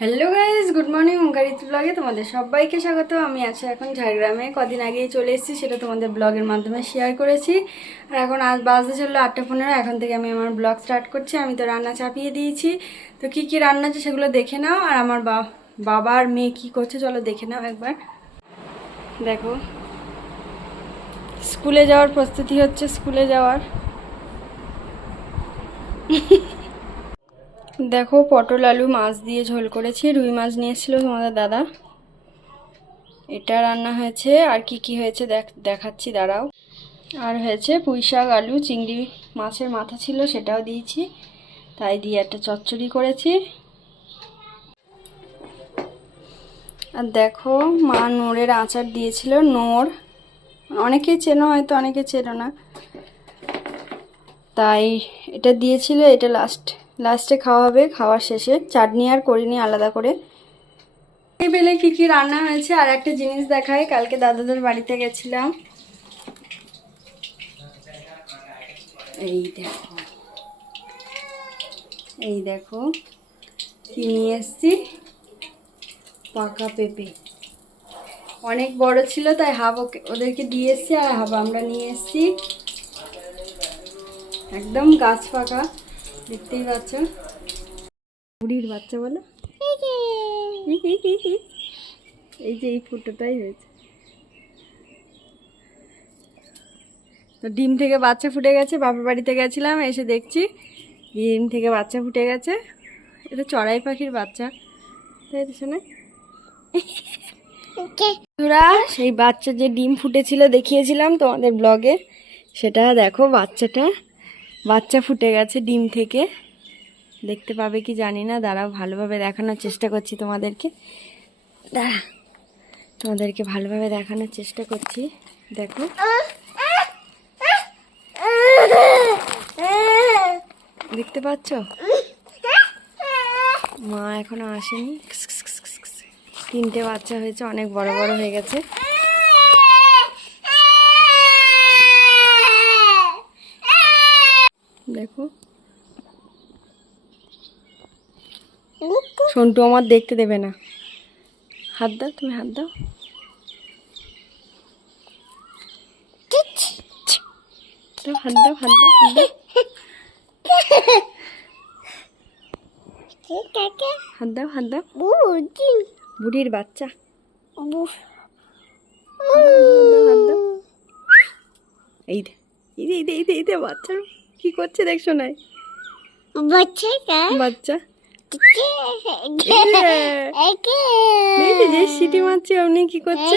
Hello guys, good morning. ওঙ্কারিত ব্লগে তোমাদের সবাইকে স্বাগত। আমি আছি এখন ঝাড়গ্রামে। কদিন আগেই চলে এসেছি, সেটা তোমাদের ব্লগের মাধ্যমে শেয়ার করেছি। আর এখন আজ বাজতে চললো 8:15। এখন থেকে আমি আমার ব্লগ স্টার্ট করছি। আমি তো রান্না চাপিয়ে দিয়েছি। তো কী কী রান্না আছে সেগুলো দেখে নাও। আর আমার বাবা আর মেয়ে কী করছে চলো দেখে নাও একবার। দেখো, স্কুলে যাওয়ার প্রস্তুতি হচ্ছে, স্কুলে যাওয়ার। দেখো, পটল আলু মাছ দিয়ে ঝোল করেছি। রুই মাছ নিয়েছিল তোমাদের দাদা। এটা রান্না হয়েছে। আর কি কি হয়েছে দেখাচ্ছি, দাঁড়াও। আর হয়েছে পুঁই শাক, আলু, চিংড়ি মাছের মাথা ছিল সেটাও দিয়েছি, তাই দিয়ে একটা চচ্চড়ি করেছি। আর দেখো, মা নোড়ের আচার দিয়েছিল। নোড় অনেকেই চেনো, হয়তো অনেকে চেনো না, তাই এটা দিয়েছিল। এটা লাস্টে খাওয়া হবে, খাওয়ার শেষে। চাটনি আর করিনি আলাদা করে। এই বেলে কি কি রান্না হয়েছে আর একটা জিনিস দেখায়। কালকে দাদাদের বাড়িতে গেছিলাম। এই দেখো, এই দেখো কি নিয়ে এসছি। পাকা পেঁপে অনেক বড় ছিল, তাই হাফ ওদেরকে দিয়ে এসছি আর হাফ আমরা নিয়ে এসছি। একদম গাছ পাকা, দেখতেই পাচ্ছ। বুড়ির বাচ্চা বলো। এই যে এই ফুটোটাই হয়েছে। তো ডিম থেকে বাচ্চা ফুটে গেছে। বাপের বাড়িতে গেছিলাম, এসে দেখছি ডিম থেকে বাচ্চা ফুটে গেছে। এটা চড়াই পাখির বাচ্চা, তাই তো শোনে। তোরা সেই বাচ্চা যে ডিম ফুটেছিল দেখিয়েছিলাম তোমাদের ব্লগে, সেটা দেখো। বাচ্চা ফুটে গেছে ডিম থেকে। দেখতে পাবে কি জানি না, দাঁড়াও ভালোভাবে দেখানোর চেষ্টা করছি তোমাদেরকে। তোমাদেরকে ভালোভাবে দেখানোর চেষ্টা করছি। দেখো, দেখতে পাচ্ছ? মা এখনো আসেনি। তিনটে বাচ্চা হয়েছে, অনেক বড় বড় হয়ে গেছে। দেখো, সন্টু আমার দেখতে দেবে না। হাত দাও, তুমি হাত দাও। হাত দাও, হাত দাও, হাত দাও, হাত দাও, হাত দাও। বুড়ির বাচ্চা। এই দে, এই দে বাচ্চা কি করছে দেখছো না? বাচ্চা যে সিটি মারছে, অমনি কি করছে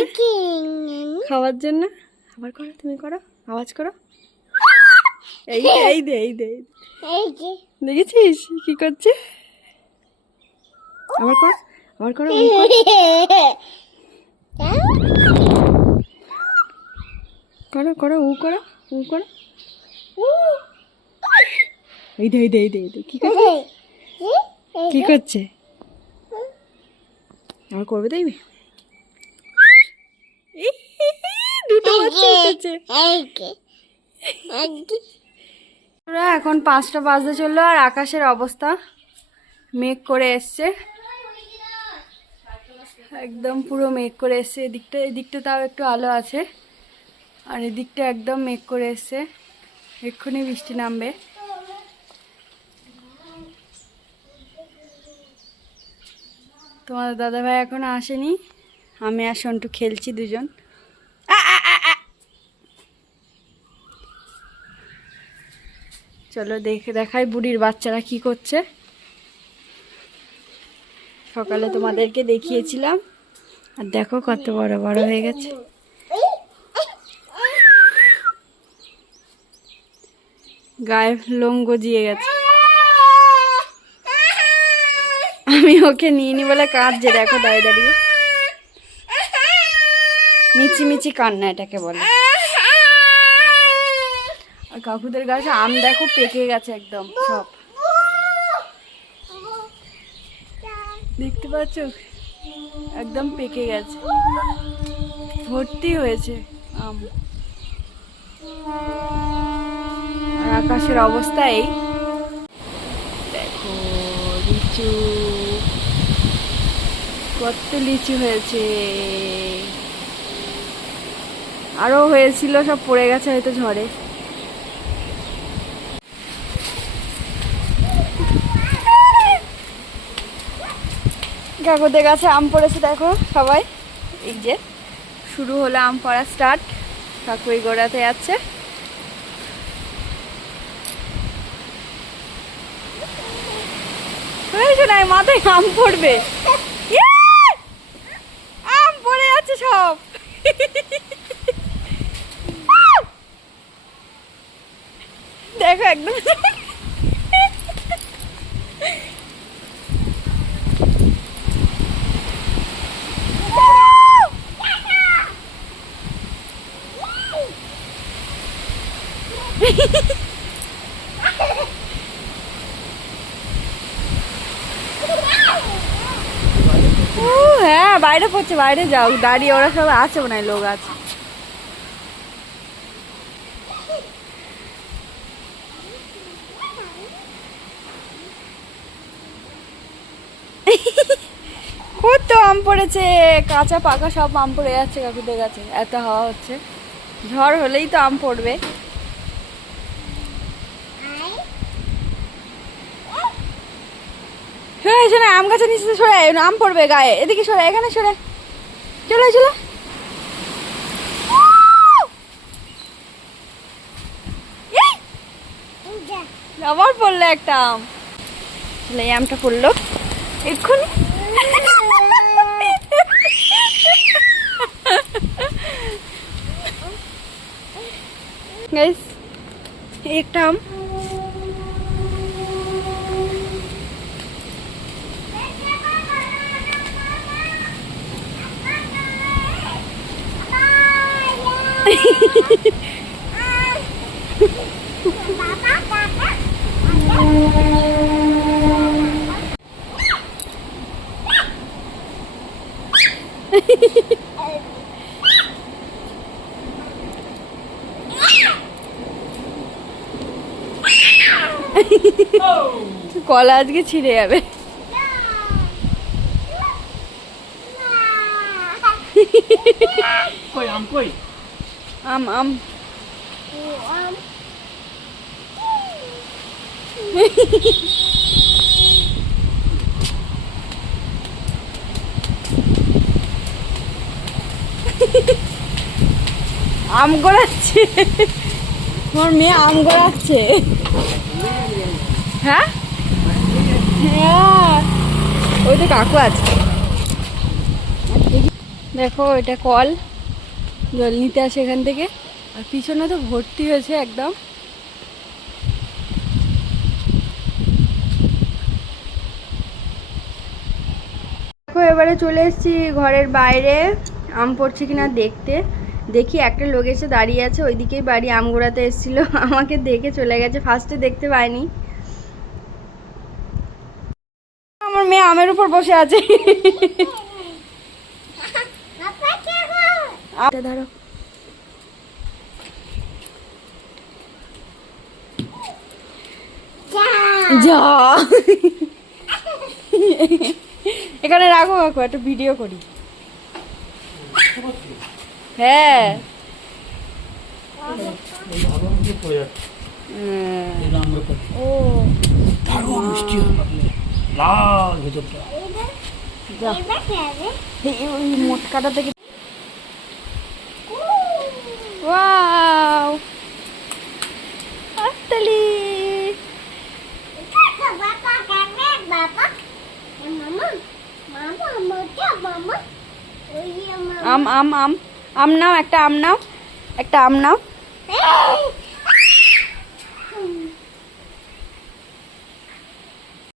খাওয়ার জন্য। আবার করো, তুমি করো, আওয়াজ করো। এই দে দেখেছিস কি করছে? আবার করো, আবার করো, করো করো, উ করো, উ করো। এই দে কি করছে? কি করছে? আবার করবে দেখবি। দুটো বাচ্চা উঠেছে। এখন 5টা বাজতে চললো। আর আকাশের অবস্থা মেঘ করে এসছে, একদম পুরো মেঘ করে এসছে। এদিকটা তাও একটু আলো আছে, আর এদিকটা একদম মেঘ করে এসছে। এক্ষুনি বৃষ্টি নামবে। তোমার দাদাভাই এখনো আসেনি। আমি আর সন্টু খেলছি দুজন। চলো দেখাই বুড়ির বাচ্চারা কি করছে। সকালে তোমাদেরকে দেখিয়েছিলাম, আর দেখো কত বড় বড় হয়ে গেছে। গায়ে লোম গজিয়ে গেছে। আমি ওকে নিয়ে নি বলে কাঁদছে, দেখো দাঁড়িয়ে দাঁড়িয়ে মিচি কান্না এটাকে বলে। আর কাকুদের গাছে আম দেখো পেকে গেছে একদম সব, দেখতে পাচ্ছ? একদম পেকে গেছে, ভর্তি হয়েছে আম। আর আকাশের অবস্থা এই দেখো। লিচু কত লিচু হয়েছে, আরো হয়েছিল, সব পড়ে গেছে হয়তো ঝড়ে। কাকুদের গাছে আম পড়েছে দেখো সবাই, এই যে শুরু হলো আম পড়া স্টার্ট। কাকু এই গোড়াতে যাচ্ছে। মাথায় আম পড়বে, আম পড়ে যাচ্ছে সব। দেখো একদম হ্যাঁ বাইরে পড়ছে, বাইরে যাও, দাঁড়িয়ে ওরা সব আছে, মনে হয় লোক আছে। কত আম পড়েছে, কাঁচা পাকা সব আম পড়ে যাচ্ছে কাকুদের গাছে, এত হাওয়া হচ্ছে। ঝড় হলেই তো আম পড়বে। শোনে আম গাছের নিচে সরে আম পড়বে গায়ে, এদিকে সরে, এখানে সরে, চলে চলে। আবার পড়লো একটা আম, এই আমটা পড়লো এক্ষুনি। গাইস একটা আম, কলা আজকে ছিঁড়ে যাবে। আম আম আম গড়াচ্ছে, আমার মেয়ে আম গড়াচ্ছে। হ্যাঁ হ্যাঁ, ওই তো কাকু আছে। দেখো এটা কল, জল নিতে আসে এখান থেকে, আর পিছনে তো ভর্তি হয়েছে একদম। দেখো এবারে চলে এসেছি ঘরের বাইরে, আম পড়ছে কিনা দেখতে। দেখি একটা লোক এসে দাঁড়িয়ে আছে, ওইদিকেই বাড়ি, আম গোড়াতে এসেছিলো, আমাকে দেখে চলে গেছে, ফার্স্টে দেখতে পাইনি। আমার মেয়ে আমের উপর বসে আছে। ধরো যা, এখানে রাখো কাকু, একটা ভিডিও করি। হ্যাঁ ও মোটকাটা থেকে ওয়াও আস্তালি। আম আম আম আম নাও, একটা আম নাও, একটা আম নাও।